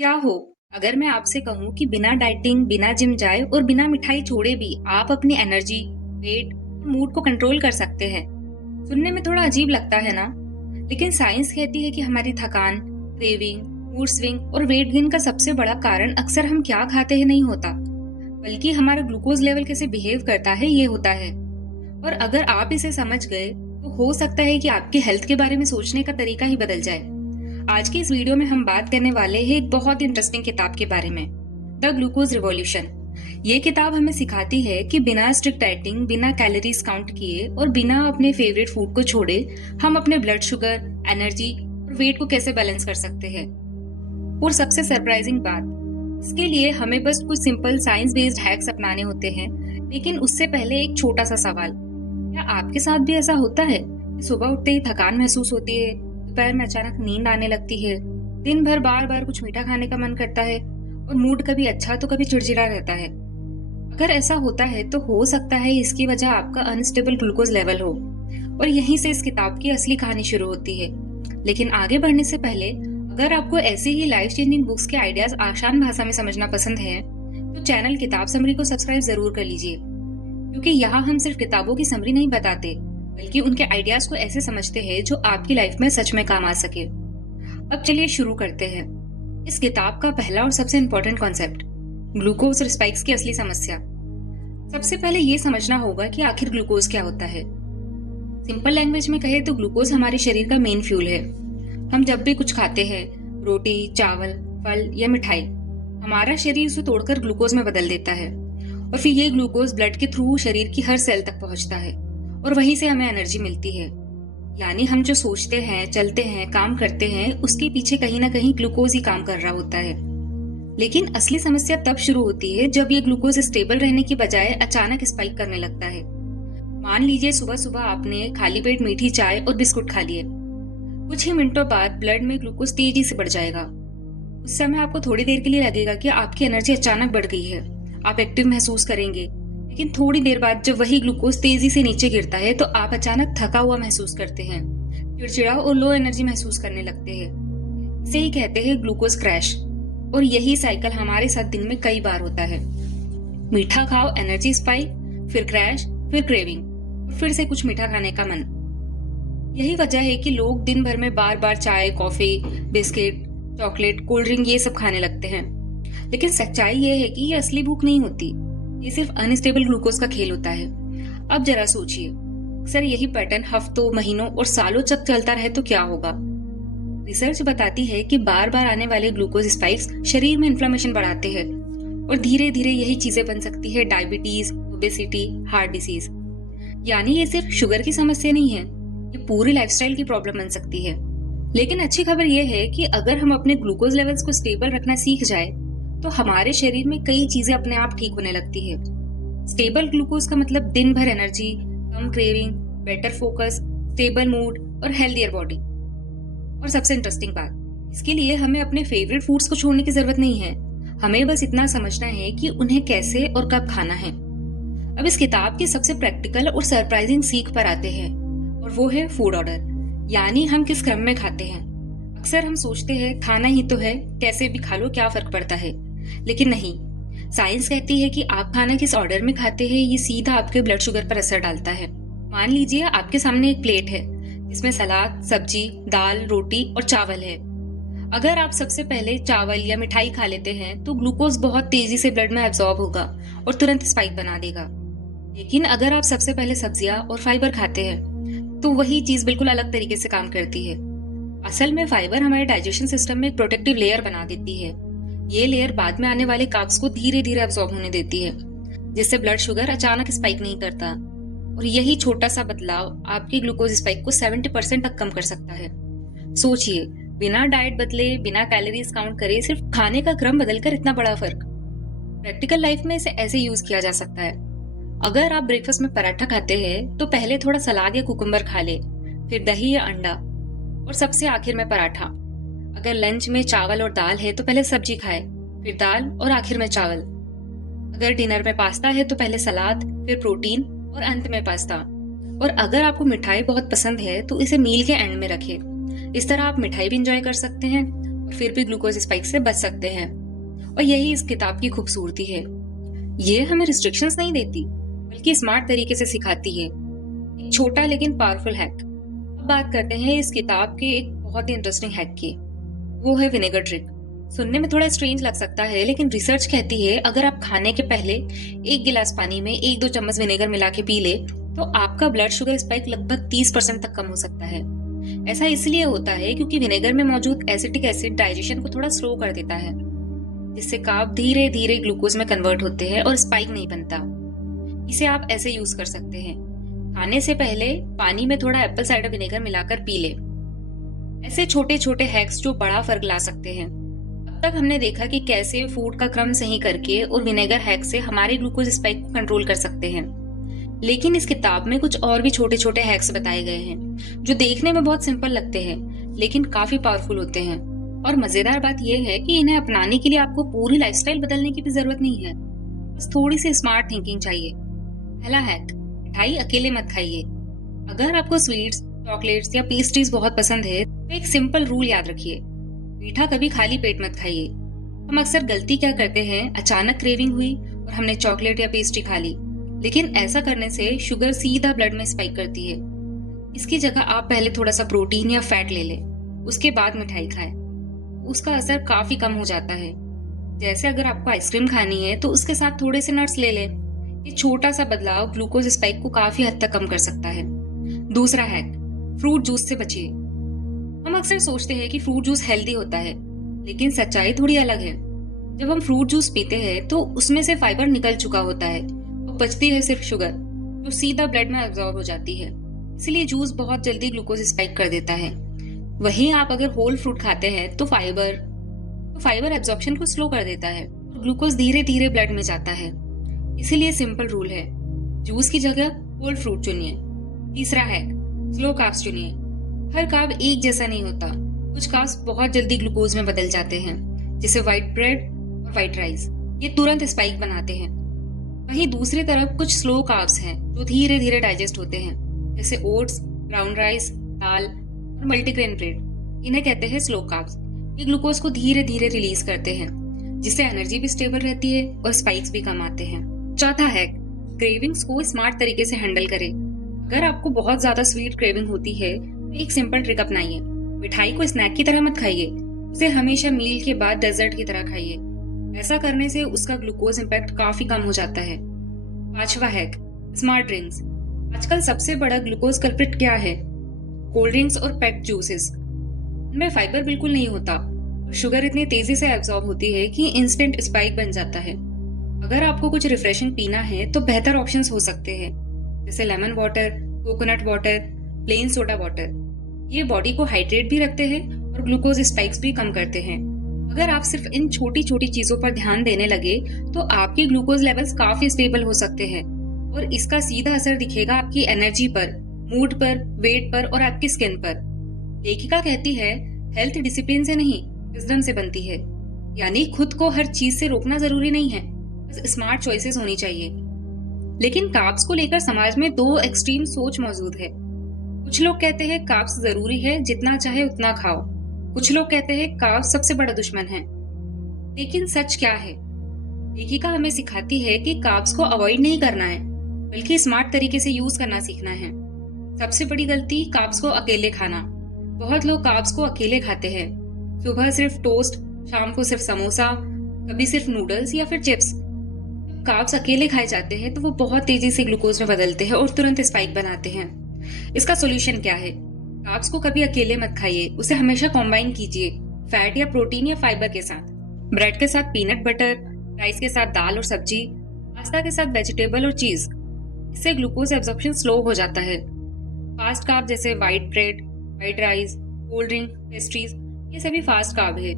क्या हो अगर मैं आपसे कहूँ कि बिना डाइटिंग, बिना जिम जाए और बिना मिठाई छोड़े भी आप अपनी एनर्जी, वेट और मूड को कंट्रोल कर सकते हैं। सुनने में थोड़ा अजीब लगता है ना? लेकिन साइंस कहती है कि हमारी थकान, क्रेविंग, मूड स्विंग और वेट गेन का सबसे बड़ा कारण अक्सर हम क्या खाते हैं नहीं होता, बल्कि हमारा ग्लूकोज लेवल कैसे बिहेव करता है ये होता है। और अगर आप इसे समझ गए, तो हो सकता है कि आपकी हेल्थ के बारे में सोचने का तरीका ही बदल जाए। आज की इस वीडियो में हम बात करने वाले हैं एक बहुत इंटरेस्टिंग किताब के बारे में, द ग्लूकोज रिवॉल्यूशन। ये किताब हमें सिखाती है कि बिना स्ट्रिक्ट डाइटिंग, बिना कैलोरीज काउंट किए और बिना अपने फेवरेट फूड को छोड़े हम अपने ब्लड शुगर, एनर्जी और वेट को कैसे बैलेंस कर सकते हैं। और सबसे सरप्राइजिंग बात, इसके लिए हमें बस कुछ सिंपल साइंस बेस्ड हैक्स अपनाने होते हैं। लेकिन उससे पहले एक छोटा सा सवाल, क्या आपके साथ भी ऐसा होता है कि सुबह उठते ही थकान महसूस होती है, दोपहर में अचानक नींद आने लगती है, दिन भर बार बार कुछ मीठा खाने का मन करता है और मूड कभी अच्छा तो कभी चिड़चिड़ा रहता है? अगर ऐसा होता है तो हो सकता है इसकी वजह आपका अनस्टेबल ग्लूकोज लेवल हो। और यहीं से इस किताब की असली कहानी शुरू होती है। लेकिन आगे बढ़ने से पहले, अगर आपको ऐसी ही लाइफ चेंजिंग बुक्स के आइडियाज आसान भाषा में समझना पसंद है, तो चैनल किताब समरी को सब्सक्राइब जरूर कर लीजिए, क्योंकि यहाँ हम सिर्फ किताबों की समरी नहीं बताते, बल्कि उनके आइडियाज को ऐसे समझते हैं जो आपकी लाइफ में सच में काम आ सके। अब चलिए शुरू करते हैं। इस किताब का पहला और सबसे इम्पोर्टेंट कॉन्सेप्ट, ग्लूकोज और स्पाइक्स की असली समस्या। सबसे पहले ये समझना होगा कि आखिर ग्लूकोज क्या होता है। सिंपल लैंग्वेज में कहे तो ग्लूकोज हमारे शरीर का मेन फ्यूल है। हम जब भी कुछ खाते हैं, रोटी, चावल, फल या मिठाई, हमारा शरीर उसे तोड़कर ग्लूकोज में बदल देता है और फिर ये ग्लूकोज ब्लड के थ्रू शरीर की हर सेल तक पहुंचता है और वहीं से हमें एनर्जी मिलती है। यानी हम जो सोचते हैं, चलते हैं, काम करते हैं, उसके पीछे कहीं ना कहीं ग्लूकोज ही काम कर रहा होता है। लेकिन असली समस्या तब शुरू होती है जब ये ग्लूकोज स्टेबल रहने की बजाय अचानक स्पाइक करने लगता है। मान लीजिए सुबह सुबह आपने खाली पेट मीठी चाय और बिस्कुट खा लिए। कुछ ही मिनटों बाद ब्लड में ग्लूकोज तेजी से बढ़ जाएगा। उस समय आपको थोड़ी देर के लिए लगेगा कि आपकी एनर्जी अचानक बढ़ गई है, आप एक्टिव महसूस करेंगे। लेकिन थोड़ी देर बाद जब वही ग्लूकोज तेजी से नीचे गिरता है तो आप अचानक थका हुआ महसूस करते हैं, चिड़चिड़ा और लो एनर्जी महसूस करने लगते हैं। इसे ही कहते हैं ग्लूकोज क्रैश। और यही साइकिल हमारे साथ दिन में कई बार होता है। मीठा खाओ, एनर्जी स्पाइक, फिर क्रैश, फिर क्रेविंग और फिर से कुछ मीठा खाने का मन। यही वजह है कि लोग दिन भर में बार बार चाय, coffee, biscuit, chocolate, cold drink ये सब खाने लगते हैं। लेकिन सच्चाई ये है कि ये असली भूख नहीं होती, ये सिर्फ अनस्टेबल ग्लूकोज का खेल होता है। अब जरा सोचिए, अक्सर यही पैटर्न हफ्तों, महीनों और सालों तक चलता रहे तो क्या होगा? रिसर्च बताती है कि बार बार आने वाले ग्लूकोज स्पाइक्स शरीर में इन्फ्लेमेशन बढ़ाते हैं और धीरे धीरे यही चीजें बन सकती है डायबिटीज, ओबेसिटी, हार्ट डिसीज। यानी ये सिर्फ शुगर की समस्या नहीं है, ये पूरी लाइफस्टाइल की प्रॉब्लम बन सकती है। लेकिन अच्छी खबर यह है कि अगर हम अपने ग्लूकोज लेवल्स को स्टेबल रखना सीख जाए, तो हमारे शरीर में कई चीजें अपने आप ठीक होने लगती है। स्टेबल ग्लूकोज का मतलब दिन भर एनर्जी, कम craving, better focus, stable mood और हेल्दियर बॉडी। और सबसे इंटरेस्टिंग बात, इसके लिए हमें अपने फेवरेट फूड्स को छोड़ने की जरूरत नहीं है। हमें बस इतना समझना है कि उन्हें कैसे और कब खाना है। अब इस किताब की सबसे प्रैक्टिकल और सरप्राइजिंग सीख पर आते हैं, और वो है फूड ऑर्डर, यानी हम किस क्रम में खाते हैं। अक्सर हम सोचते हैं खाना ही तो है, कैसे भी खा लो, क्या फर्क पड़ता है। लेकिन नहीं, साइंस कहती है कि आप खाना किस ऑर्डर में खाते हैं ये सीधा आपके ब्लड शुगर पर असर डालता है। मान लीजिए आपके सामने एक प्लेट है जिसमें सलाद, सब्जी, दाल, रोटी और चावल है। अगर आप सबसे पहले चावल या मिठाई खा लेते हैं तो ग्लूकोज बहुत तेजी से ब्लड में एब्जॉर्ब होगा और तुरंत स्पाइक बना देगा। लेकिन अगर आप सबसे पहले सब्जियां और फाइबर खाते हैं तो वही चीज बिल्कुल अलग तरीके से काम करती है। असल में फाइबर हमारे डाइजेशन सिस्टम में एक प्रोटेक्टिव लेयर बना देती है। ये लेयर बाद में आने वाले कार्ब्स को धीरे धीरे एब्जॉर्ब होने देती है, जिससे ब्लड शुगर अचानक स्पाइक नहीं करता। और यही छोटा सा बदलाव आपके ग्लूकोज स्पाइक को 70% तक कम कर सकता है। सोचिए, बिना डाइट बदले, बिना कैलोरीज काउंट करे, सिर्फ खाने का क्रम बदलकर इतना बड़ा फर्क। प्रैक्टिकल लाइफ में इसे ऐसे यूज किया जा सकता है। अगर आप ब्रेकफास्ट में पराठा खाते हैं तो पहले थोड़ा सलाद या कुकुम्बर खा ले, फिर दही या अंडा और सबसे आखिर में पराठा। अगर लंच में चावल और दाल है तो पहले सब्जी खाए, फिर दाल और आखिर में चावल। अगर डिनर में पास्ता है तो पहले सलाद, फिर प्रोटीन और अंत में पास्ता। और अगर आपको मिठाई बहुत पसंद है तो इसे मील के एंड में रखें। इस तरह आप मिठाई भी इंजॉय कर सकते हैं और फिर भी ग्लूकोज स्पाइक से बच सकते हैं। और यही इस किताब की खूबसूरती है। ये हमें रिस्ट्रिक्शंस नहीं देती, बल्कि स्मार्ट तरीके से सिखाती है। एक छोटा लेकिन पावरफुल हैक। अब बात करते हैं इस किताब के एक बहुत ही इंटरेस्टिंग हैक की। वो है विनेगर ट्रिक। सुनने में थोड़ा स्ट्रेंज लग सकता है, लेकिन रिसर्च कहती है अगर आप खाने के पहले 1 गिलास पानी में 1-2 चम्मच विनेगर मिला के पी ले तो आपका ब्लड शुगर स्पाइक लगभग 30% तक कम हो सकता है। ऐसा इसलिए होता है क्योंकि विनेगर में मौजूद एसिटिक एसिड डाइजेशन को थोड़ा स्लो कर देता है, जिससे कार्ब धीरे धीरे ग्लूकोज में कन्वर्ट होते हैं और स्पाइक नहीं बनता। इसे आप ऐसे यूज कर सकते हैं, खाने से पहले पानी में थोड़ा एप्पल साइडर विनेगर मिलाकर पी ले। ऐसे छोटे छोटे हैक्स जो बड़ा फर्क ला सकते हैं। अब तक हमने देखा कि कैसे फूड का क्रम सही करके और विनेगर हैक से हमारे ग्लूकोज स्पाइक को कंट्रोल कर सकते हैं। लेकिन इस किताब में कुछ और भी छोटे छोटे हैक्स बताए गए हैं जो देखने में बहुत सिंपल लगते हैं, लेकिन काफी पावरफुल होते हैं। और मजेदार बात यह है कि इन्हें अपनाने के लिए आपको पूरी लाइफस्टाइल बदलने की भी जरूरत नहीं है, बस थोड़ी सी स्मार्ट थिंकिंग चाहिए। पहला हैक, मिठाई अकेले मत खाइए। अगर आपको स्वीट्स, चॉकलेट्स या पेस्ट्रीज बहुत पसंद है तो एक सिंपल रूल याद रखिए, मीठा कभी खाली पेट मत खाइए। हम अक्सर गलती क्या करते हैं, अचानक क्रेविंग हुई और हमने चॉकलेट या पेस्ट्री खा ली, लेकिन ऐसा करने से शुगर सीधा ब्लड में स्पाइक करती है। इसकी जगह आप पहले थोड़ा सा प्रोटीन या फैट ले लें, उसके बाद मिठाई खाएं। उसका असर काफी कम हो जाता है। जैसे अगर आपको आइसक्रीम खानी है तो उसके साथ थोड़े से नट्स ले लें। ये छोटा सा बदलाव ग्लूकोज स्पाइक को काफी हद तक कम कर सकता है। दूसरा हैक, फ्रूट जूस से बचिए। हम अक्सर सोचते हैं कि फ्रूट जूस हेल्दी होता है, लेकिन सच्चाई थोड़ी अलग है। जब हम फ्रूट जूस पीते हैं तो उसमें से फाइबर निकल चुका होता है और बचती है सिर्फ शुगर, जो सीधा ब्लड में अब्सॉर्ब हो जाती है। इसलिए जूस बहुत जल्दी ग्लूकोज स्पाइक कर देता है। वहीं आप अगर होल फ्रूट खाते हैं तो फाइबर एब्जॉर्प्शन को स्लो कर देता है और ग्लूकोज धीरे धीरे ब्लड में जाता है। इसीलिए सिंपल रूल है, जूस की जगह होल फ्रूट चुनिए। तीसरा हैक, स्लो कार्ब्स चुनिए। हर कार्ब एक जैसा नहीं होता, कुछ कार्ब्स बहुत जल्दी ग्लूकोज में बदल जाते हैं, जैसे व्हाइट ब्रेड और व्हाइट राइस। ये तुरंत स्पाइक बनाते हैं। वहीं दूसरी तरफ कुछ स्लो कार्ब्स हैं जो धीरे धीरे डाइजेस्ट होते हैं, जैसे ओट्स, ब्राउन राइस, दाल और मल्टीग्रेन ब्रेड। इन्हें कहते हैं स्लो कार्ब्स। ये ग्लूकोज को धीरे धीरे रिलीज करते हैं, जिससे एनर्जी भी स्टेबल रहती है और स्पाइक्स भी कम आते हैं। चौथा हैक, क्रेविंग्स को स्मार्ट तरीके से हैंडल करें। अगर आपको बहुत ज्यादा स्वीट क्रेविंग होती है तो एक सिंपल ट्रिक अपनाइए। मिठाई को स्नैक की तरह मत खाइए, उसे हमेशा मील के बाद डेजर्ट की तरह खाइए। ऐसा करने से उसका ग्लूकोज इम्पैक्ट काफी कम हो जाता है। पांचवा हैक, स्मार्ट ड्रिंक्स। आजकल सबसे बड़ा ग्लूकोज कल्प्रिट क्या है? कोल्ड ड्रिंक्स और पैक्ड जूसेस। इनमें फाइबर बिल्कुल नहीं होता और शुगर इतनी तेजी से एब्जॉर्ब होती है कि इंस्टेंट स्पाइक बन जाता है। अगर आपको कुछ रिफ्रेशिंग पीना है तो बेहतर ऑप्शंस हो सकते हैं, जैसे lemon water, coconut water, plain soda water. ये बॉडी को हाइड्रेट भी रखते हैं और ग्लूकोज स्पाइक्स भी कम करते हैं। अगर आप सिर्फ इन छोटी छोटी चीजों पर ध्यान देने लगे तो आपके ग्लूकोज लेवल्स काफी स्टेबल हो सकते हैं और इसका सीधा असर दिखेगा आपकी एनर्जी पर, मूड पर, वेट पर और आपकी स्किन पर। लेखिका कहती है, हेल्थ डिसिप्लिन से नहीं, विजडम से बनती है। यानी खुद को हर चीज से रोकना जरूरी नहीं है, बस स्मार्ट चॉइसेस होनी चाहिए। लेकिन कार्ब्स को लेकर समाज में दो एक्सट्रीम सोच मौजूद है। कुछ लोग कहते हैं कार्ब्स जरूरी है, जितना चाहे उतना खाओ। कुछ लोग कहते हैं कार्ब्स सबसे बड़ा दुश्मन है। लेकिन सच क्या है? लेखिका हमें सिखाती है कि कार्ब्स को अवॉइड नहीं करना है, बल्कि स्मार्ट तरीके से यूज करना सीखना है। सबसे बड़ी गलती, कार्ब्स को अकेले खाना। बहुत लोग कार्ब्स को अकेले खाते हैं। सुबह सिर्फ टोस्ट, शाम को सिर्फ समोसा, कभी सिर्फ नूडल्स या फिर चिप्स। जब कार्ब्स अकेले खाए जाते हैं तो वो बहुत तेजी से ग्लूकोज में बदलते हैं और तुरंत स्पाइक बनाते हैं। इसका सोल्यूशन क्या है? कार्ब्स को कभी अकेले मत खाइए, उसे हमेशा कॉम्बाइन कीजिए, फैट या प्रोटीन या फाइबर के साथ। ब्रेड के साथ पीनट बटर, राइस के साथ दाल और सब्जी, पास्ता के साथ वेजिटेबल और चीज। इससे ग्लूकोज एब्जॉर्प्शन स्लो हो जाता है। फास्ट कार्ब जैसे white bread, white rice, cold drink, pastries, ये सभी फास्ट कार्ब है।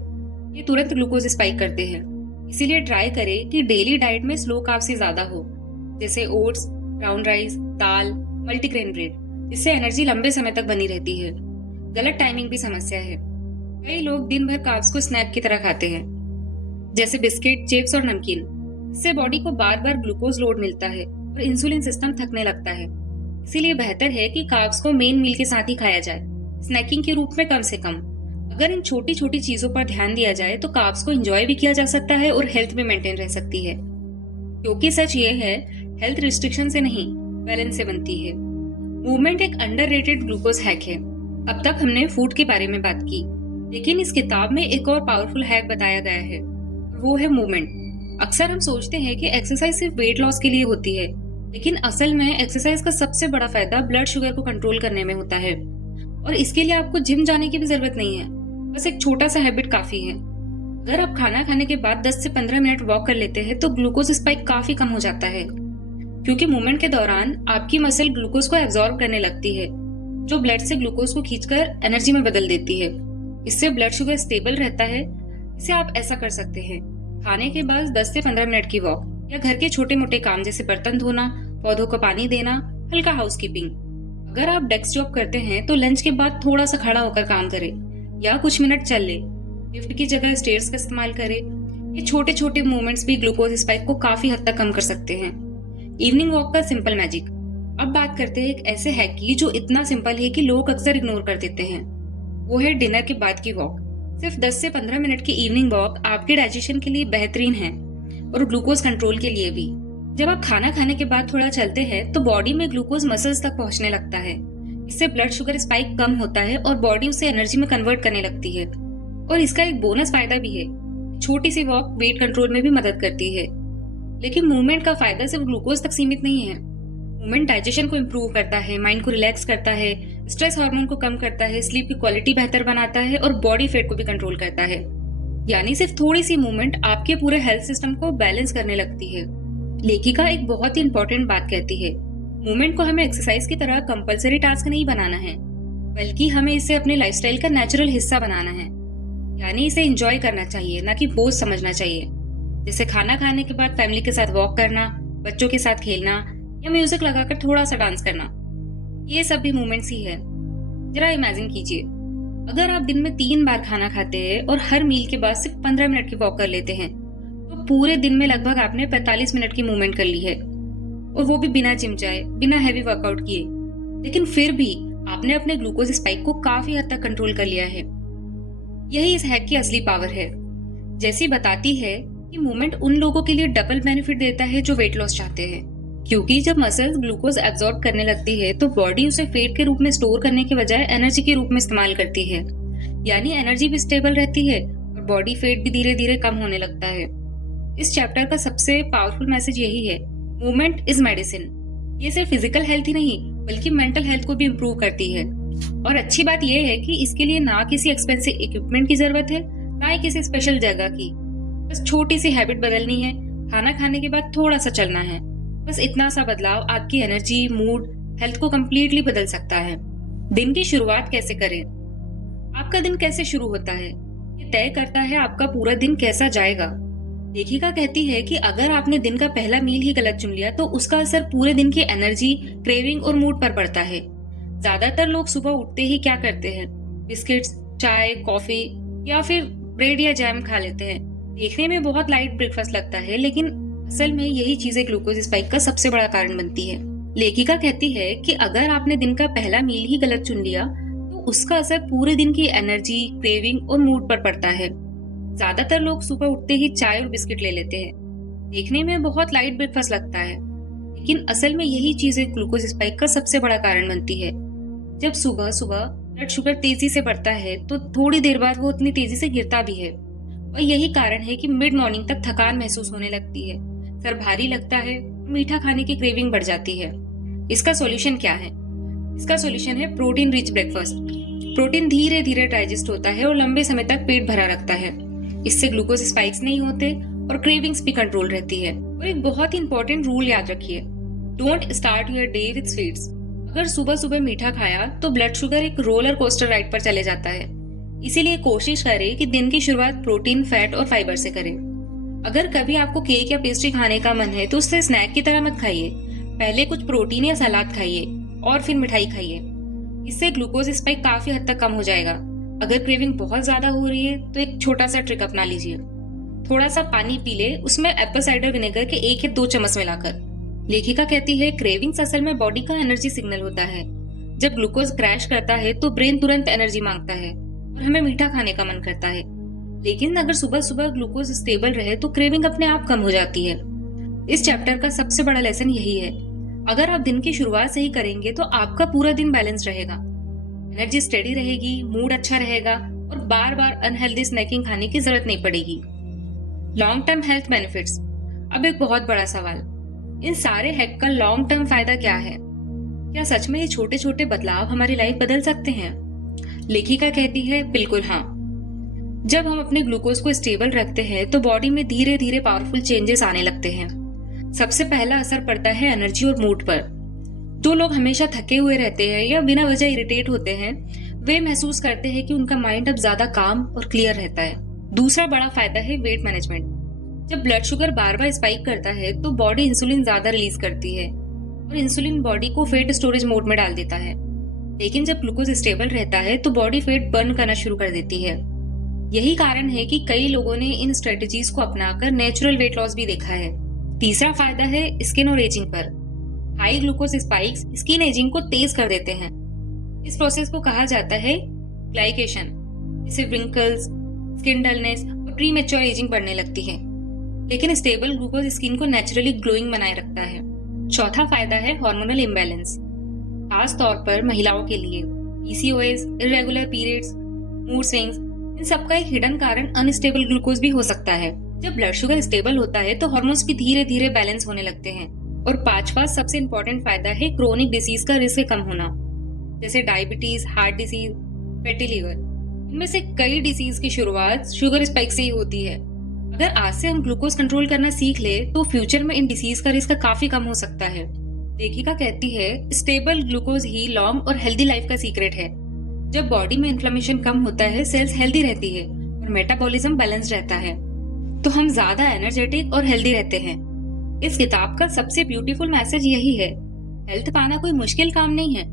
ये तुरंत ग्लूकोज स्पाइक करते हैं। इसीलिए ट्राई करें कि डेली डाइट में स्लो कार्ब से ज्यादा हो, जैसे ओट्स, ब्राउन राइस, दाल, मल्टीग्रेन ब्रेड। इससे एनर्जी लंबे समय तक बनी रहती है। गलत टाइमिंग भी समस्या है। कई लोग दिन भर कार्ब्स को स्नैक की तरह खाते हैं, जैसे बिस्किट, चिप्स और नमकीन। इससे बॉडी को बार बार ग्लूकोज लोड मिलता है और इंसुलिन सिस्टम थकने लगता है। इसीलिए बेहतर है कि कार्ब्स को मेन मील के साथ ही खाया जाए, स्नैकिंग के रूप में कम से कम। अगर इन छोटी छोटी चीजों पर ध्यान दिया जाए तो कार्ब्स को एंजॉय भी किया जा सकता है और हेल्थ भी मेंटेन रह सकती है, क्योंकि सच ये है, हेल्थ रिस्ट्रिक्शन से नहीं, बैलेंस से बनती है। मूवमेंट एक अंडररेटेड ग्लूकोज हैक है। अब तक हमने फूड के बारे में बात की, लेकिन इस किताब में एक और पावरफुल हैक बताया गया है, वो है मूवमेंट। अक्सर हम सोचते हैं कि एक्सरसाइज सिर्फ वेट लॉस के लिए होती है, लेकिन असल में एक्सरसाइज का सबसे बड़ा फायदा ब्लड शुगर को कंट्रोल करने में होता है। और इसके लिए आपको जिम जाने की भी जरूरत नहीं है, बस एक छोटा सा हैबिट काफी है। अगर आप खाना खाने के बाद 10 से 15 मिनट वॉक कर लेते हैं तो ग्लूकोज स्पाइक काफी कम हो जाता है, क्योंकि मूवमेंट के दौरान आपकी मसल ग्लूकोज को एब्जॉर्ब करने लगती है, जो ब्लड से ग्लूकोज को खींचकर एनर्जी में बदल देती है। इससे ब्लड शुगर स्टेबल रहता है। इसे आप ऐसा कर सकते हैं, खाने के बाद 10 से 15 मिनट की वॉक या घर के छोटे मोटे काम जैसे बर्तन धोना, पौधों को पानी देना, हल्का हाउसकीपिंग। अगर आप डेस्क जॉब करते हैं तो लंच के बाद थोड़ा सा खड़ा होकर काम करें या कुछ मिनट चल ले। लिफ्ट की जगह स्टेयर्स का इस्तेमाल करें। ये छोटे छोटे मूवमेंट्स भी ग्लूकोज स्पाइक को काफी हद तक कम कर सकते हैं। इवनिंग वॉक का सिंपल मैजिक। अब बात करते हैं एक ऐसे हैक की जो इतना सिंपल है कि लोग अक्सर इग्नोर कर देते हैं। वो है डिनर के बाद की वॉक। सिर्फ 10 से 15 मिनट की इवनिंग वॉक आपके डाइजेशन के लिए बेहतरीन है और ग्लूकोज कंट्रोल के लिए भी। जब आप खाना खाने के बाद थोड़ा चलते हैं तो बॉडी में ग्लूकोज मसल्स तक पहुंचने लगता है। इससे ब्लड शुगर स्पाइक कम होता है और बॉडी उसे एनर्जी में कन्वर्ट करने लगती है। और इसका एक बोनस फायदा भी है, छोटी सी वॉक वेट कंट्रोल में भी मदद करती है। लेकिन मूवमेंट का फायदा सिर्फ ग्लूकोज तक सीमित नहीं है। मूवमेंट डाइजेशन को इम्प्रूव करता है, माइंड को रिलैक्स करता है, स्ट्रेस हार्मोन को कम करता है, स्लीप की क्वालिटी बेहतर बनाता है और बॉडी फैट को भी कंट्रोल करता है। यानी सिर्फ थोड़ी सी मूवमेंट आपके पूरे हेल्थ सिस्टम को बैलेंस करने लगती है। लेखिका एक बहुत ही इंपॉर्टेंट बात कहती है, मूवमेंट को हमें एक्सरसाइज की तरह कंपलसरी टास्क नहीं बनाना है, बल्कि हमें इसे अपने लाइफस्टाइल का नेचुरल हिस्सा बनाना है। यानी इसे एंजॉय करना चाहिए, ना कि बोझ समझना चाहिए। जैसे खाना खाने के बाद फैमिली के साथ वॉक करना, बच्चों के साथ खेलना या म्यूजिक लगाकर थोड़ा सा डांस करना, ये सब भी मूवमेंट्स ही है। जरा इमेजिन कीजिए, अगर आप दिन में 3 बार खाना खाते हैं और हर मील के बाद सिर्फ 15 मिनट की वॉक कर लेते हैं, तो पूरे दिन में लगभग आपने 45 मिनट की मूवमेंट कर ली है, और वो भी बिना जिम जाए, बिना हैवी वर्कआउट किए। लेकिन फिर भी आपने अपने ग्लूकोज स्पाइक को काफी हद तक कंट्रोल कर लिया है। यही इस हैक की असली पावर है। जैसी बताती है कि मूवमेंट उन लोगों के लिए डबल बेनिफिट देता है जो वेट लॉस चाहते हैं, क्योंकि जब मसल्स ग्लूकोज एब्जॉर्ब करने लगती है तो बॉडी उसे फैट के रूप में स्टोर करने के बजाय एनर्जी के रूप में इस्तेमाल करती है। यानी एनर्जी भी स्टेबल रहती है और बॉडी फैट भी धीरे धीरे कम होने लगता है। इस चैप्टर का सबसे पावरफुल मैसेज यही है, मूवमेंट इज मेडिसिन। ये सिर्फ फिजिकल हेल्थ ही नहीं बल्कि मेंटल हेल्थ को भी इम्प्रूव करती है। और अच्छी बात यह है कि इसके लिए ना किसी एक्सपेंसिव इक्विपमेंट की जरूरत है, ना ही किसी स्पेशल जगह की। बस छोटी सी हैबिट बदलनी है, खाना खाने के बाद थोड़ा सा चलना है। बस इतना सा बदलाव आपकी एनर्जी, मूड, हेल्थ को कम्प्लीटली बदल सकता है। दिन की शुरुआत कैसे करें? आपका दिन कैसे शुरू होता है, ये तय करता है आपका पूरा दिन कैसा जाएगा। लेखिका कहती है कि अगर आपने दिन का पहला मील ही गलत चुन लिया तो उसका असर पूरे दिन की एनर्जी, क्रेविंग और मूड पर पड़ता है। ज्यादातर लोग सुबह उठते ही क्या करते हैं, बिस्किट्स, चाय, कॉफी या फिर ब्रेड या जैम खा लेते हैं। देखने में बहुत लाइट ब्रेकफास्ट लगता है, लेकिन असल में यही चीजें ग्लूकोज स्पाइक का सबसे बड़ा कारण बनती है। लेखिका कहती है कि अगर आपने दिन का पहला मील ही गलत चुन लिया तो उसका असर पूरे दिन की एनर्जी, क्रेविंग और मूड पर पड़ता है। ज्यादातर लोग सुबह उठते ही चाय और बिस्किट ले लेते हैं। देखने में बहुत लाइट ब्रेकफास्ट लगता है, लेकिन असल में यही चीजें ग्लूकोज स्पाइक का सबसे बड़ा कारण बनती है। जब सुबह सुबह ब्लड शुगर तेजी से बढ़ता है तो थोड़ी देर बाद वो उतनी तेजी से गिरता भी है, और यही कारण है कि मिड मॉर्निंग तक थकान महसूस होने लगती है, सर भारी लगता है, मीठा खाने की क्रेविंग बढ़ जाती है। इसका सॉल्यूशन क्या है? इसका सॉल्यूशन है प्रोटीन रिच ब्रेकफास्ट। प्रोटीन धीरे धीरे डाइजेस्ट होता है और लंबे समय तक पेट भरा रखता है। इससे ग्लूकोज स्पाइक्स नहीं होते और क्रेविंग्स भी कंट्रोल रहती है। और एक बहुत ही इंपॉर्टेंट रूल याद रखिए, don't start your day with sweets. अगर सुबह सुबह मीठा खाया तो ब्लड शुगर एक रोलर कोस्टर राइड पर चले जाता है। इसीलिए कोशिश करें कि दिन की शुरुआत प्रोटीन, फैट और फाइबर से करें। अगर कभी आपको केक या पेस्ट्री खाने का मन है तो उससे स्नैक की तरह मत खाइए। पहले कुछ प्रोटीन या सलाद खाइए और फिर मिठाई खाइए। इससे ग्लूकोज स्पाइक काफी हद तक कम हो जाएगा। अगर क्रेविंग बहुत ज्यादा हो रही है तो एक छोटा सा ट्रिक अपना लीजिए, थोड़ा सा पानी पी ले, उसमें एप्पल साइडर विनेगर के 1 या 2 चम्मच मिलाकर। लेखिका कहती है क्रेविंग्स असल में बॉडी का एनर्जी सिग्नल होता है। जब ग्लूकोज क्रैश करता है तो ब्रेन तुरंत एनर्जी मांगता है और और हमें मीठा खाने का मन करता है। लेकिन अगर सुबह सुबह ग्लूकोज स्टेबल रहे तो क्रेविंग अपने आप कम हो जाती है। इस चैप्टर का सबसे बड़ा लेसन यही है, अगर आप दिन की शुरुआत सही करेंगे तो आपका पूरा दिन बैलेंस रहेगा, एनर्जी स्टेडी रहेगी, मूड अच्छा रहेगा और बार बार अनहेल्दी स्नैकिंग खाने की जरूरत नहीं पड़ेगी। Long term health benefits. अब एक बहुत बड़ा सवाल, इन सारे हैक का लॉन्ग टर्म फायदा क्या है? क्या सच में ये छोटे छोटे बदलाव हमारी लाइफ बदल सकते हैं? लेखिका कहती है बिल्कुल हाँ। जब हम अपने ग्लूकोज को स्टेबल रखते हैं तो बॉडी में धीरे धीरे पावरफुल चेंजेस आने लगते हैं। सबसे पहला असर पड़ता है एनर्जी और मूड पर। जो लोग हमेशा थके हुए रहते हैं या बिना वजह इरिटेट होते हैं, वे महसूस करते हैं कि उनका माइंड अब ज्यादा काम और क्लियर रहता है। दूसरा बड़ा फायदा है वेट मैनेजमेंट। जब ब्लड शुगर बार बार स्पाइक करता है तो बॉडी इंसुलिन ज्यादा रिलीज करती है और इंसुलिन बॉडी को फैट स्टोरेज मोड में डाल देता है। लेकिन जब ग्लूकोज स्टेबल रहता है तो बॉडी फैट बर्न करना शुरू कर देती है। यही कारण है कि कई लोगों ने इन स्ट्रेटजीज को अपनाकर नेचुरल वेट लॉस भी देखा है। तीसरा फायदा है स्किन और एजिंग पर। High glucose spikes skin ageing को तेज कर देते हैं। इस प्रोसेस को कहा जाता है ग्लाइकेशन। इससे व्रिंकल्स, स्किन डलनेस और प्रीमेच्योर एजिंग बढ़ने लगती है। लेकिन स्टेबल ग्लूकोज स्किन को नेचुरली ग्लोइंग बनाए रखता है। चौथा फायदा है हार्मोनल इम्बैलेंस, खास तौर पर महिलाओं के लिए। PCOS, irregular periods, mood swings, इन सबका एक हिडन कारण अनस्टेबल ग्लूकोज भी हो सकता है। जब ब्लड शुगर स्टेबल होता है तो हार्मोन्स भी धीरे धीरे बैलेंस होने लगते हैं। और पांचवा सबसे इंपॉर्टेंट फायदा है क्रोनिक डिसीज का रिस्क कम होना, जैसे diabetes, heart disease, fatty liver. इनमें से कई डिसीज की शुरुआत शुगर स्पाइक से ही होती है। अगर आज से हम ग्लूकोज कंट्रोल करना सीख ले तो फ्यूचर में इन डिसीज का रिस्क काफी कम हो सकता है। लेखिका कहती है स्टेबल ग्लूकोज ही लॉन्ग और हेल्दी लाइफ का सीक्रेट है। जब बॉडी में इन्फ्लेमेशन कम होता है, सेल्स हेल्दी रहती है और मेटाबॉलिज्म बैलेंस रहता है, तो हम ज्यादा एनर्जेटिक और हेल्दी रहते हैं। इस किताब का सबसे ब्यूटीफुल मैसेज यही है, हेल्थ पाना कोई मुश्किल काम नहीं है,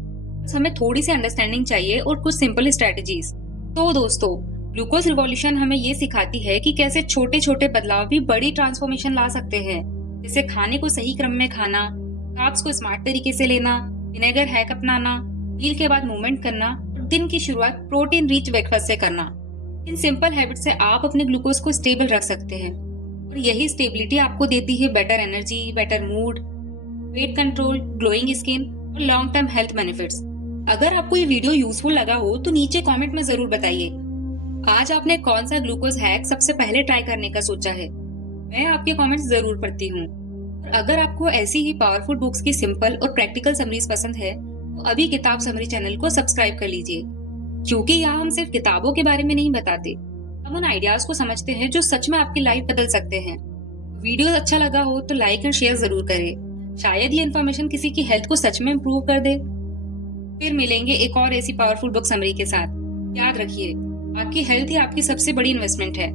बस हमें थोड़ी सी अंडरस्टैंडिंग चाहिए और कुछ सिंपल स्ट्रेटजीज। तो दोस्तों, ग्लूकोज रिवॉल्यूशन हमें ये सिखाती है कि कैसे छोटे छोटे बदलाव भी बड़ी ट्रांसफॉर्मेशन ला सकते हैं। जैसे खाने को सही क्रम में खाना, कार्ब्स को स्मार्ट तरीके से लेना, विनेगर हैक अपनाना, मील के बाद मूवमेंट करना और दिन की शुरुआत प्रोटीन रिच ब्रेकफास्ट से करना। इन सिंपल हैबिट से आप अपने ग्लूकोज को स्टेबल रख सकते हैं और यही स्टेबिलिटी आपको देती है better energy, better mood, weight control, glowing skin और लॉन्ग टर्म हेल्थ बेनिफिट्स। अगर आपको ये वीडियो यूजफुल लगा हो तो नीचे कमेंट में जरूर बताइए, आज आपने कौन सा ग्लूकोज हैक सबसे पहले ट्राई करने का सोचा है। मैं आपके कमेंट्स जरूर पढ़ती हूँ। और अगर आपको ऐसी ही पावरफुल बुक्स की सिंपल और प्रैक्टिकल समरीज पसंद है तो अभी किताब समरी चैनल को सब्सक्राइब कर लीजिए, क्योंकि यहाँ हम सिर्फ किताबों के बारे में नहीं बताते, हम उन आइडियाज को समझते हैं जो सच में आपकी लाइफ बदल सकते हैं। वीडियो अच्छा लगा हो तो लाइक एंड शेयर जरूर करें, शायद ये इन्फॉर्मेशन किसी की हेल्थ को सच में इम्प्रूव कर दे। फिर मिलेंगे एक और ऐसी पावरफुल बुक समरी के साथ। याद रखिए, आपकी हेल्थ ही आपकी सबसे बड़ी इन्वेस्टमेंट है।